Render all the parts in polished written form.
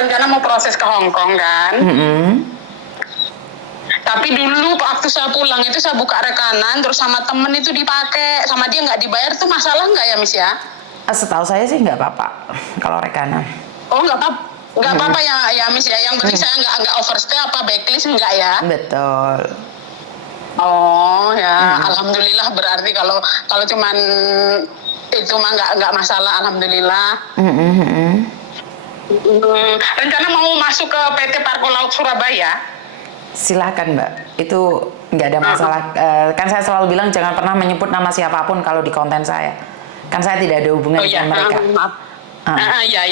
rencana mau proses ke Hong Kong kan. Tapi dulu waktu saya pulang itu saya buka rekanan, terus sama temen itu dipakai, sama dia nggak dibayar tuh masalah nggak ya Miss ya? Setahu saya sih nggak apa-apa kalau rekanan. Oh nggak apa, nggak apa-apa ya Miss ya. Yang penting saya nggak overstay apa backlist nggak ya? Betul. Oh ya, alhamdulillah berarti kalau cuman itu mah nggak masalah, alhamdulillah. Rencana mau masuk ke PT Parko Laut Surabaya? Silakan Mbak, itu nggak ada masalah. Kan saya selalu bilang jangan pernah menyebut nama siapapun kalau di konten saya. Kan saya tidak ada hubungan dengan mereka. Maaf. Ya.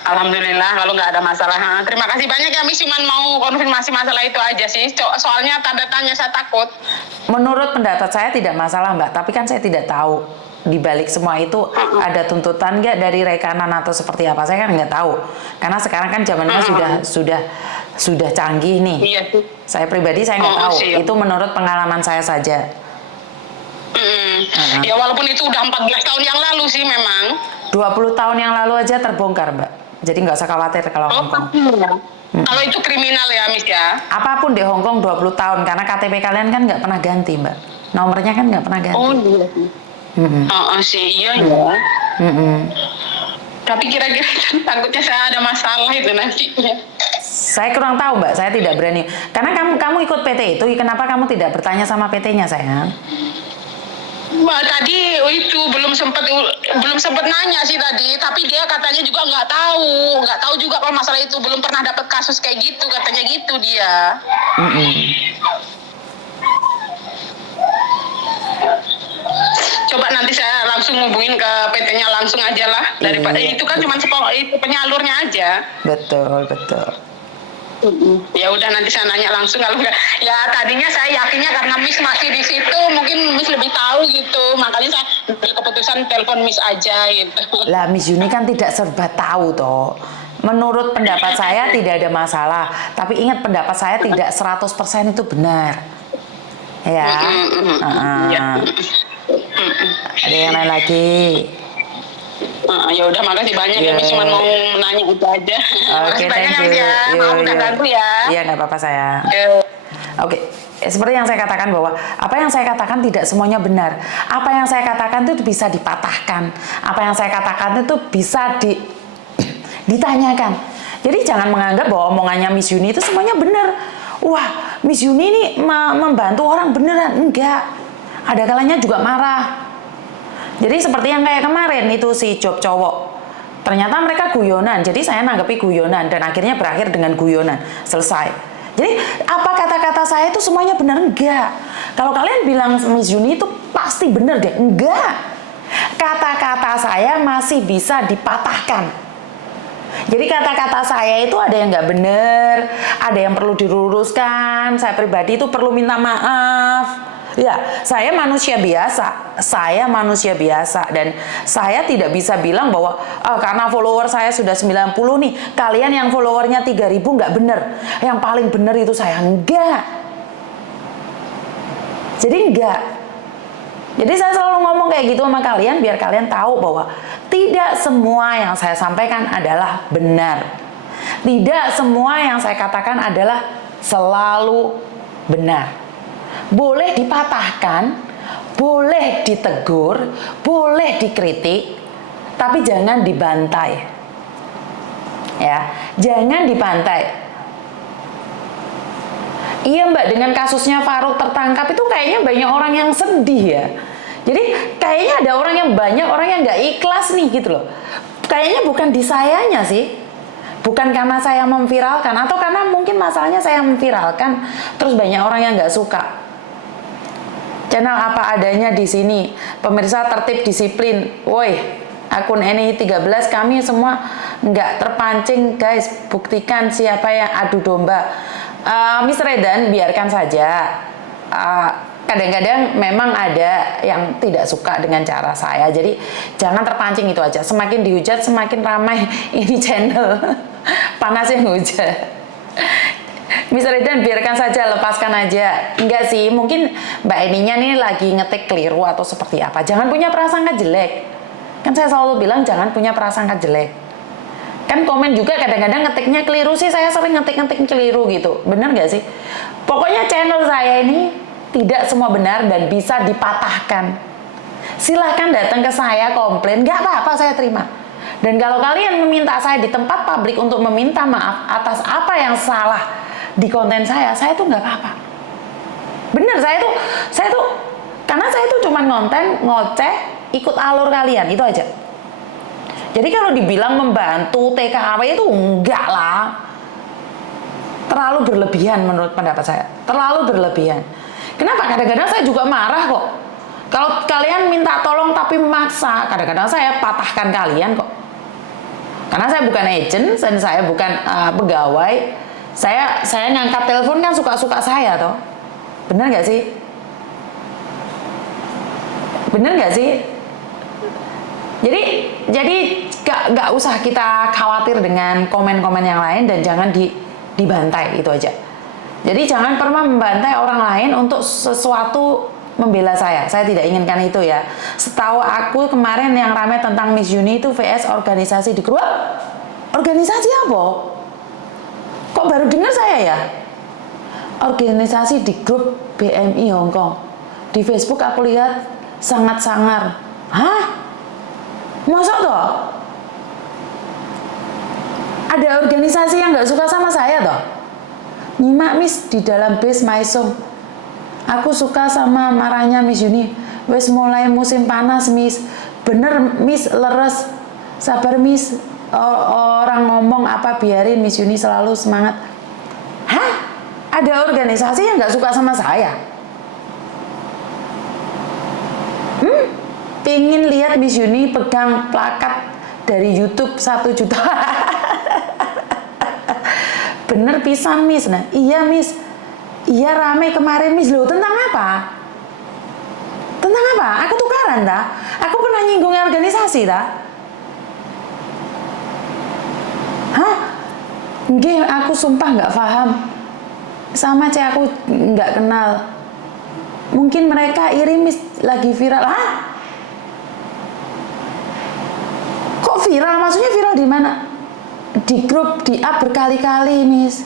Alhamdulillah kalau nggak ada masalah. Terima kasih banyak ya Miss, cuman mau konfirmasi masalah itu aja sih. Soalnya tanda tanya saya takut. Menurut pendapat saya tidak masalah Mbak, tapi kan saya tidak tahu di balik semua itu ada tuntutan nggak dari rekanan atau seperti apa, saya kan nggak tahu. Karena sekarang kan zamannya sudah canggih nih. Iya. Saya pribadi saya nggak tahu. Siap. Itu menurut pengalaman saya saja. Ya walaupun itu udah 14 tahun yang lalu sih memang. 20 tahun yang lalu aja terbongkar Mbak. Jadi nggak usah khawatir kalau Hongkong. Kalau itu kriminal ya Miss ya? Apapun di Hongkong 20 tahun, karena KTP kalian kan nggak pernah ganti Mbak. Nomornya kan nggak pernah ganti. Oh iya sih, iya ya. Tapi kira-kira takutnya saya ada masalah itu nantinya. Saya kurang tahu Mbak, saya tidak berani. Karena kamu ikut PT itu, kenapa kamu tidak bertanya sama PT-nya sayang? Wah, tadi itu belum sempat nanya sih tadi, tapi dia katanya juga nggak tahu juga kalau masalah itu, belum pernah dapat kasus kayak gitu, katanya gitu dia. Coba nanti saya langsung hubungin ke PT-nya langsung aja lah, daripada itu kan cuma itu penyalurnya aja. Betul. Ya udah nanti saya nanya langsung, kalau enggak ya tadinya saya yakinnya karena Miss masih di situ mungkin Miss lebih tahu gitu, makanya saya ambil keputusan telepon Miss aja gitu. Lah Miss Yuni kan tidak serba tahu toh. Menurut pendapat saya tidak ada masalah, tapi ingat pendapat saya tidak 100% itu benar. Ya. Ada yang lain lagi? Ya udah, makasih banyak ya Miss, cuma mau nanya itu aja. Oke, thank you. Maaf udah ganggu ya. Iya, nggak apa-apa sayang. Oke, seperti yang saya katakan bahwa apa yang saya katakan tidak semuanya benar. Apa yang saya katakan itu bisa dipatahkan. Apa yang saya katakan itu bisa ditanyakan. Jadi jangan menganggap bahwa omongannya Miss Yuni itu semuanya benar. Wah, Miss Yuni ini membantu orang beneran. Enggak. Ada kalanya juga marah. Jadi seperti yang kayak kemarin itu si job cowok. Ternyata mereka guyonan. Jadi saya nanggapi guyonan dan akhirnya berakhir dengan guyonan. Selesai. Jadi apa kata-kata saya itu semuanya benar? Enggak. Kalau kalian bilang Miss Yuni itu pasti benar deh. Enggak. Kata-kata saya masih bisa dipatahkan. Jadi kata-kata saya itu ada yang nggak benar, ada yang perlu diluruskan. Saya pribadi itu perlu minta maaf. Ya, saya manusia biasa dan saya tidak bisa bilang bahwa karena follower saya sudah 90 nih, kalian yang followernya 3000 nggak bener. Yang paling bener itu saya, enggak. Jadi saya selalu ngomong kayak gitu sama kalian biar kalian tahu bahwa tidak semua yang saya sampaikan adalah benar. Tidak semua yang saya katakan adalah selalu benar. Boleh dipatahkan, boleh ditegur, boleh dikritik, tapi jangan dibantai. Ya, jangan dibantai. Iya Mbak, dengan kasusnya Farouk tertangkap itu kayaknya banyak orang yang sedih ya. Jadi kayaknya ada banyak orang yang nggak ikhlas nih gitu loh. Kayaknya bukan di sayanya sih. Bukan karena saya memviralkan atau karena mungkin masalahnya saya memviralkan terus banyak orang yang nggak suka. Channel apa adanya di sini. Pemirsa tertib disiplin. Woi, akun NI13 kami semua nggak terpancing guys. Buktikan siapa yang adu domba. Miss Redan biarkan saja. Kadang-kadang memang ada yang tidak suka dengan cara saya. Jadi jangan terpancing itu aja. Semakin dihujat semakin ramai ini channel. Panasnya hujat. Miss Redan biarkan saja, lepaskan aja. Enggak sih, mungkin Mbak Eninya nih lagi ngetik keliru atau seperti apa. Jangan punya prasangka jelek. Kan saya selalu bilang jangan punya prasangka jelek. Kan komen juga kadang-kadang ngetiknya keliru sih, saya sering ngetik keliru gitu. Bener nggak sih? Pokoknya channel saya ini tidak semua benar dan bisa dipatahkan. Silahkan datang ke saya komplain, nggak apa-apa, saya terima. Dan kalau kalian meminta saya di tempat publik untuk meminta maaf atas apa yang salah di konten saya tuh nggak apa-apa. Bener, saya tuh karena saya tuh cuma konten ngoceh, ikut alur kalian, itu aja. Jadi kalau dibilang membantu TKW itu enggak lah. Terlalu berlebihan menurut pendapat saya. Terlalu berlebihan. Kenapa? Kadang-kadang saya juga marah kok. Kalau kalian minta tolong tapi memaksa, kadang-kadang saya patahkan kalian kok. Karena saya bukan agent dan saya bukan pegawai. Saya ngangkat telepon kan suka-suka saya toh. Bener nggak sih? Bener nggak sih? Jadi nggak usah kita khawatir dengan komen-komen yang lain dan jangan dibantai, itu aja. Jadi jangan pernah membantai orang lain untuk sesuatu membela saya. Saya tidak inginkan itu ya. Setahu aku kemarin yang ramai tentang Miss Uni itu VS organisasi di grup. Organisasi apa? Kok baru dengar saya ya? Organisasi di grup BMI Hong Kong. Di Facebook aku lihat sangat sangar. Hah? Masa toh? Ada organisasi yang nggak suka sama saya toh? Nyimak Miss di dalam base Maisong. Aku suka sama marahnya Miss Uni. Wes mulai musim panas Miss. Bener Miss, leres. Sabar Miss. Orang ngomong apa biarin Miss Uni selalu semangat. Hah? Ada organisasi yang nggak suka sama saya? Pingin lihat Miss Uni pegang plakat dari YouTube 1 juta. Bener pisan Miss. Nah, iya Miss. Iya rame kemarin Miss. Loh, tentang apa? Tentang apa? Aku tukaran dah. Aku pernah nyinggung organisasi dah. Hah? Nggih, aku sumpah nggak paham. Sama cek aku nggak kenal. Mungkin mereka iri Miss lagi viral. Hah? Kok viral? Maksudnya viral di mana? Di grup, di up berkali-kali Miss.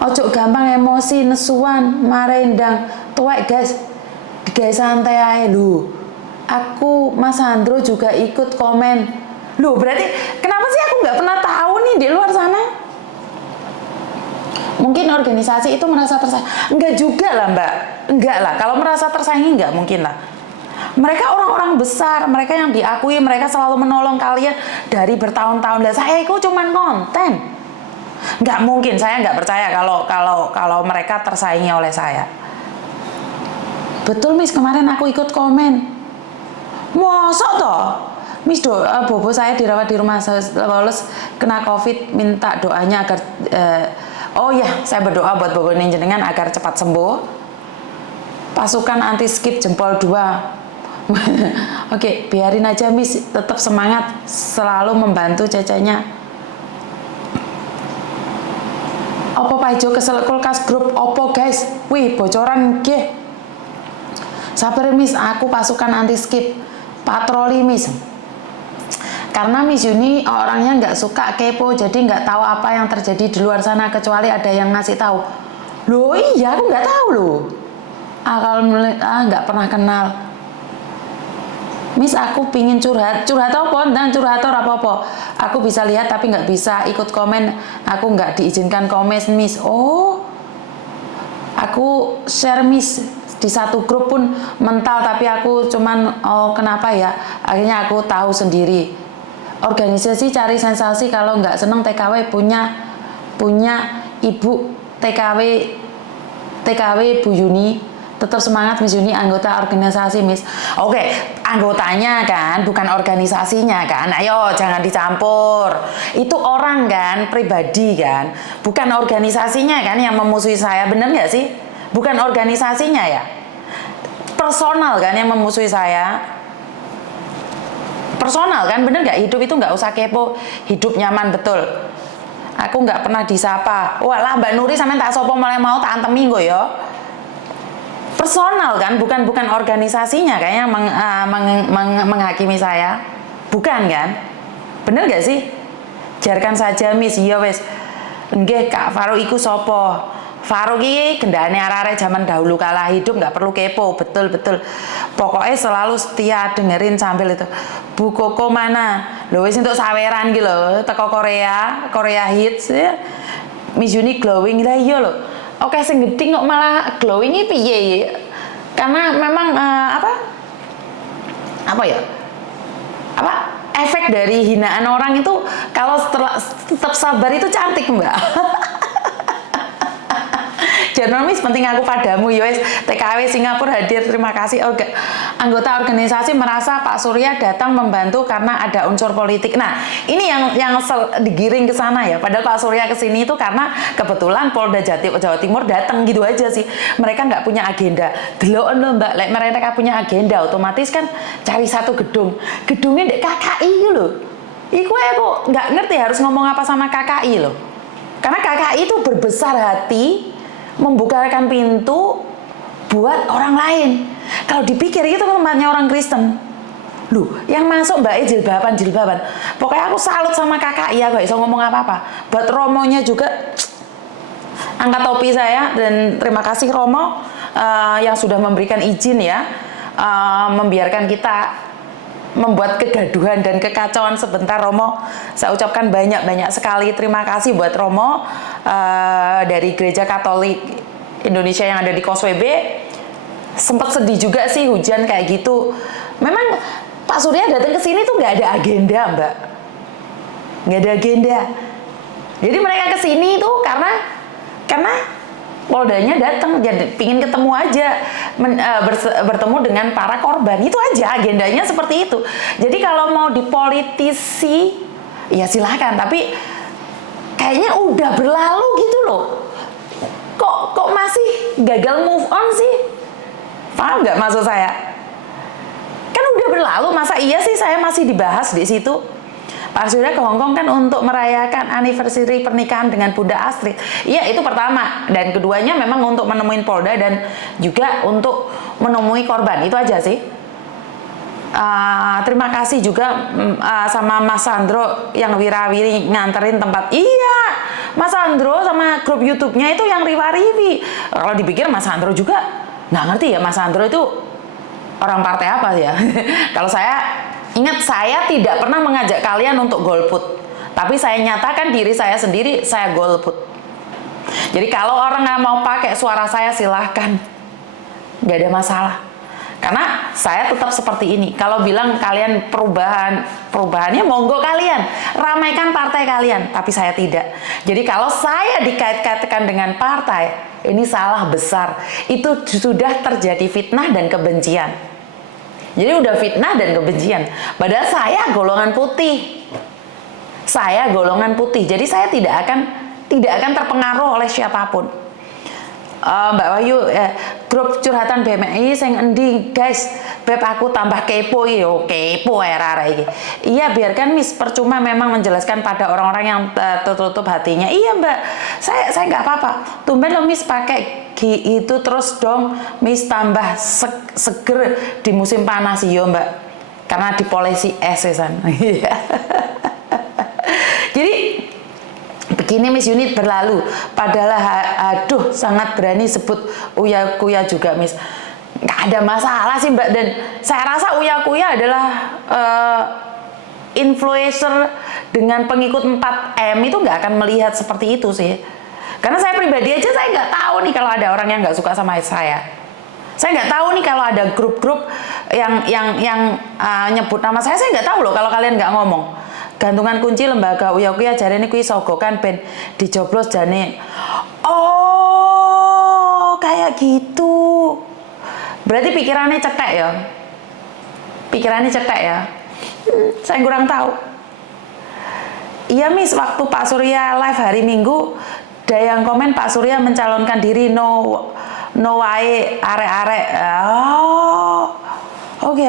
Ojo gampang emosi, nesuan, marendang, tuwek guys. Guys santai aja lu. Aku Mas Andro juga ikut komen. Loh, berarti kenapa sih aku nggak pernah tahu nih di luar sana? Mungkin organisasi itu merasa tersaingi. Enggak juga lah Mbak. Enggak lah. Kalau merasa tersaingi enggak mungkin lah. Mereka orang-orang besar, mereka yang diakui, mereka selalu menolong kalian dari bertahun-tahun. Lah saya itu cuman konten. Nggak mungkin, saya nggak percaya kalau mereka tersaingi oleh saya. Betul Miss, kemarin aku ikut komen. Mosok toh? Miss bobo saya dirawat di rumah lulus kena COVID, minta doanya agar oh ya, saya berdoa buat bobo ini jenengan agar cepat sembuh. Pasukan anti skip jempol 2. Oke, biarin aja Miss, tetap semangat, selalu membantu cecenya. Opo Pak Ijo kesel kulkas grup opo guys? Wih, bocoran nggih. Sabar Miss, aku pasukan anti skip patroli Miss. Karena Miss Uni orangnya nggak suka kepo, jadi nggak tahu apa yang terjadi di luar sana kecuali ada yang ngasih tahu. Loh iya, aku nggak tahu loh. Kalau nggak pernah kenal. Miss, aku pingin curhat apa? Dan curhator apa-apa. Aku bisa lihat tapi nggak bisa ikut komen. Aku nggak diizinkan komen Miss. Oh, aku share Miss di satu grup pun mental tapi aku cuman kenapa ya? Akhirnya aku tahu sendiri. Organisasi cari sensasi, kalau nggak seneng TKW punya ibu TKW Bu Yuni. Tetap semangat Miss Yuni, anggota organisasi Miss. Oke, anggotanya kan, bukan organisasinya kan. Ayo jangan dicampur. Itu orang kan, pribadi kan, bukan organisasinya kan yang memusuhi saya. Bener nggak sih? Bukan organisasinya ya. Personal kan yang memusuhi saya. Personal kan, bener nggak? Hidup itu nggak usah kepo, hidup nyaman betul. Aku nggak pernah disapa. Walah Mbak Nuri sampe tak sopo mulai mau tak antemi nggo ya. Personal kan, bukan organisasinya kayaknya menghakimi saya. Bukan kan? Bener gak sih? Jarkan saja Miss, iya wes. Nggih, Kak Farouk iku sopo? Farouk iki gendane arek-arek zaman dahulu kala hidup, nggak perlu kepo, betul. Pokoknya selalu setia dengerin sambil itu. Bu Koko mana? Lho wis entuk saweran iki lho, teko Korea hits ya. Miss Uni glowing lah iya lho. Oke sing gedhe kok malah glowing iki piye? Karena memang efek dari hinaan orang itu kalau tetap sabar itu cantik Mbak. Miss penting aku padamu yowes. TKW Singapura hadir, terima kasih. Anggota organisasi merasa Pak Surya datang membantu karena ada unsur politik. Nah ini yang digiring ke sana ya, padahal Pak Surya kesini itu karena kebetulan Polda Jawa Timur datang gitu aja sih. Mereka nggak punya agenda. Deloken loh Mbak, mereka punya agenda otomatis kan cari satu gedungnya di KKI loh. Iku aku nggak ngerti harus ngomong apa sama KKI loh, karena KKI itu berbesar hati membukakan pintu buat orang lain. Kalau dipikir itu tempatnya orang Kristen. Loh, yang masuk Mbak jilbaban. Pokoknya aku salut sama KKI, aku gak bisa ngomong apa-apa. Buat Romonya juga angkat topi saya dan terima kasih Romo yang sudah memberikan izin ya, membiarkan kita membuat kegaduhan dan kekacauan sebentar. Romo, saya ucapkan banyak sekali terima kasih buat Romo dari Gereja Katolik Indonesia yang ada di Koswebe. Sempat sedih juga sih hujan kayak gitu. Memang Pak Surya datang ke sini tuh nggak ada agenda Mbak, nggak ada agenda. Jadi mereka ke sini tuh karena Poldanya datang, jadi pingin ketemu aja, bertemu dengan para korban, itu aja agendanya seperti itu. Jadi kalau mau dipolitisi, ya silahkan, tapi kayaknya udah berlalu gitu loh. Kok masih gagal move on sih? Paham nggak maksud saya? Kan udah berlalu, masa iya sih saya masih dibahas di situ? Pak Surya ke Hongkong kan untuk merayakan anniversary pernikahan dengan Bunda Astrid. Iya, itu pertama. Dan keduanya memang untuk menemui Polda dan juga untuk menemui korban. Itu aja sih. Terima kasih juga sama Mas Sandro yang wirawiri nganterin tempat. Iya, Mas Sandro sama grup YouTube-nya itu yang riwa-riwi. Kalau dipikir Mas Sandro juga nggak ngerti ya, Mas Sandro itu orang partai apa ya. Kalau saya ingat, saya tidak pernah mengajak kalian untuk golput, tapi saya nyatakan diri saya sendiri, saya golput. Jadi kalau orang nggak mau pakai suara saya silahkan, nggak ada masalah. Karena saya tetap seperti ini. Kalau bilang kalian perubahannya monggo kalian, ramaikan partai kalian, tapi saya tidak. Jadi kalau saya dikait-kaitkan dengan partai, ini salah besar. Itu sudah terjadi fitnah dan kebencian. Jadi udah fitnah dan kebencian. Padahal saya golongan putih. Saya golongan putih. Jadi saya tidak akan terpengaruh oleh siapapun. Mbak Wahyu, grup curhatan BMI sing endi guys? Beb aku tambah kepo yo, kepo era iki. Iya, biarkan Miss, percuma memang menjelaskan pada orang-orang yang tertutup hatinya. Iya Mbak, saya nggak apa-apa. Tumben lo Miss pakai itu terus dong, Miss tambah seger di musim panas yo Mbak. Karena dipolesi es san. Jadi begini Miss, unit berlalu. Padahal aduh sangat berani sebut Uya Kuya juga Miss. Nggak ada masalah sih Mbak, dan saya rasa Uya Kuya adalah influencer dengan pengikut 4M itu nggak akan melihat seperti itu sih. Karena saya pribadi aja saya nggak tahu nih kalau ada orang yang nggak suka sama saya. Saya nggak tahu nih kalau ada grup-grup yang nyebut nama saya nggak tahu loh kalau kalian nggak ngomong. Gantungan kunci lembaga Uya Kuya jarene kuwi sogokan ben dijoblos jane. Oh, kayak gitu. Berarti pikirannya cetek ya. Pikirannya cetek ya. Saya kurang tahu. Iya Miss, waktu Pak Surya live hari Minggu, ada yang komen Pak Surya mencalonkan diri no wae arek-arek. Oh. Oke.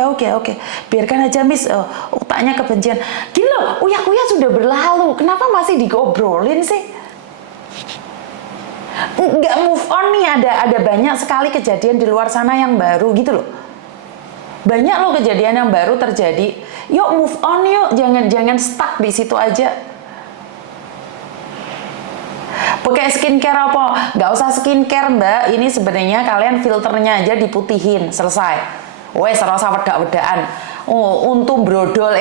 Biarkan aja Miss, otaknya kebencian. Gini loh, Uya Kuya sudah berlalu. Kenapa masih digobrolin sih? Nggak move on nih, ada banyak sekali kejadian di luar sana yang baru gitu loh. Banyak loh kejadian yang baru terjadi. Yuk move on yuk, jangan stuck di situ aja. Pakai skincare apa? Nggak usah skincare mbak, ini sebenarnya kalian filternya aja diputihin, selesai. Wes, rasa wedak-wedakan. Oh, untung brodol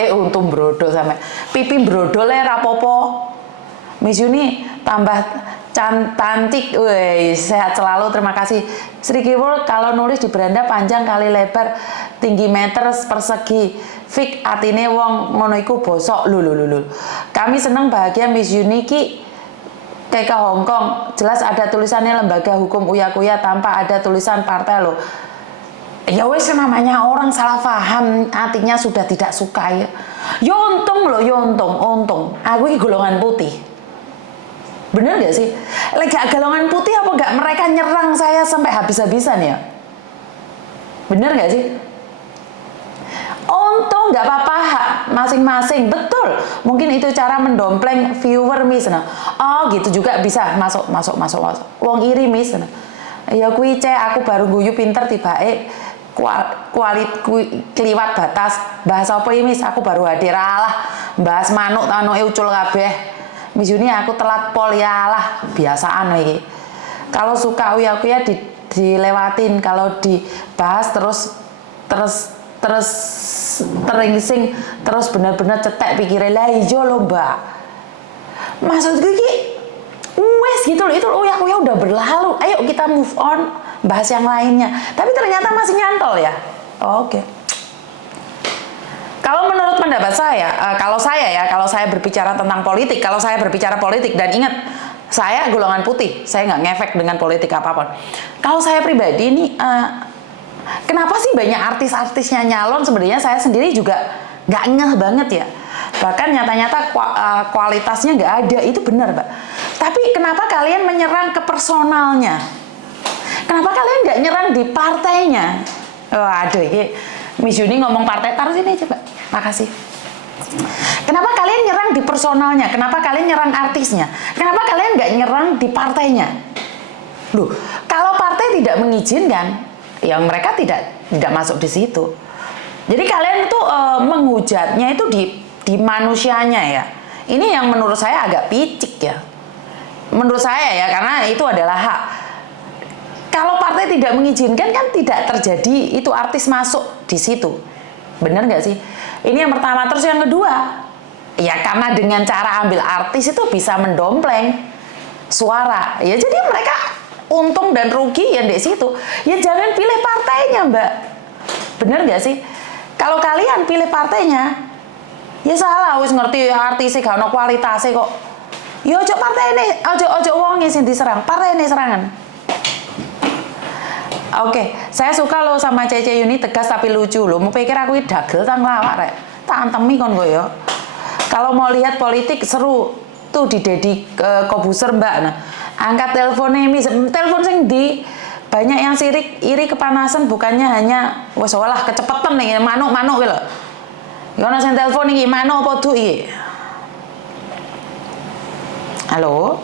sampai pipi brodol rapopo. Miss Yuni tambah cantik, sehat selalu, terima kasih. Sri Kiwul kalau nulis di beranda panjang kali lebar, tinggi meter persegi, fik atine wong ngono iku bosok lulu. Kami seneng bahagia Miss Yuni ki kayak ke Hongkong, jelas ada tulisannya lembaga hukum Uya-Kuya tanpa ada tulisan partai loh. Ya wes, namanya orang salah paham, artinya sudah tidak suka ya. Ya untung loh, ya untung. Aku ini golongan putih. Bener gak sih? Lagi golongan putih apa gak mereka nyerang saya sampai habis-habisan ya? Bener gak sih? Untung nggak apa-apa, masing-masing, betul. Mungkin itu cara mendompleng viewer Miss. Oh gitu juga bisa, masuk. Wong iri Miss. Ya kui aku baru guyu pinter tibae kliwat batas. Bahas apa ini Miss? Aku baru hadir, alah. Bahas manuk tanuke ucul kabeh. Miss Yuni aku telat pol ya lah, biasaan lagi. Kalau suka Uya-Kuya dilewatin, kalau dibahas terus teringsing, terus benar-benar cetek pikirnya lah hijau loh mbak. Maksud gue wes gitu loh, itu Uya-Kuya udah berlalu, ayo kita move on, bahas yang lainnya. Tapi ternyata masih nyantol ya. Oke. Kalau menurut pendapat saya, kalau saya berbicara tentang politik, kalau saya berbicara politik, dan ingat, saya golongan putih, saya nggak ngefek dengan politik apapun. Kalau saya pribadi ini, kenapa sih banyak artis-artisnya nyalon? Sebenarnya saya sendiri juga nggak ngeh banget ya. Bahkan nyata-nyata kualitasnya nggak ada, itu benar Mbak. Tapi kenapa kalian menyerang ke personalnya? Kenapa kalian nggak nyerang di partainya? Aduh, ini Miss Yuni ngomong partai, taruh sini aja Mbak. Makasih. Kenapa kalian nyerang di personalnya? Kenapa kalian nyerang artisnya? Kenapa kalian nggak nyerang di partainya? Loh, kalau partai tidak mengizinkan, ya mereka tidak masuk di situ. Jadi kalian itu menghujatnya itu di manusianya ya. Ini yang menurut saya agak picik ya. Menurut saya ya, karena itu adalah hak. Kalau partai tidak mengizinkan kan tidak terjadi itu artis masuk di situ. Bener nggak sih? Ini yang pertama. Terus yang kedua, ya karena dengan cara ambil artis itu bisa mendompleng suara. Ya jadi mereka untung dan rugi ya di situ. Ya jangan pilih partainya, Mbak. Bener nggak sih? Kalau kalian pilih partainya, ya salah. Wis ngerti artisnya gak ono kualitasnya kok. Ya ojo partai ini, ojo wongi sing diserang. Partai ini serangan. Oke, saya suka lo sama Cece Yuni tegas tapi lucu lo. Mau pikir aku dagel tang lawak rek. Tak antemi kon gue ya. Kalau mau lihat politik seru tuh di Deddy Kobuser Mbak. Nah, angkat teleponnya Miss. Telepon sing di banyak yang sirik iri kepanasan, bukannya hanya wes walah kecepetan nih manuk lho. Ya ono sing telepon iki manuk apa du iki? Halo.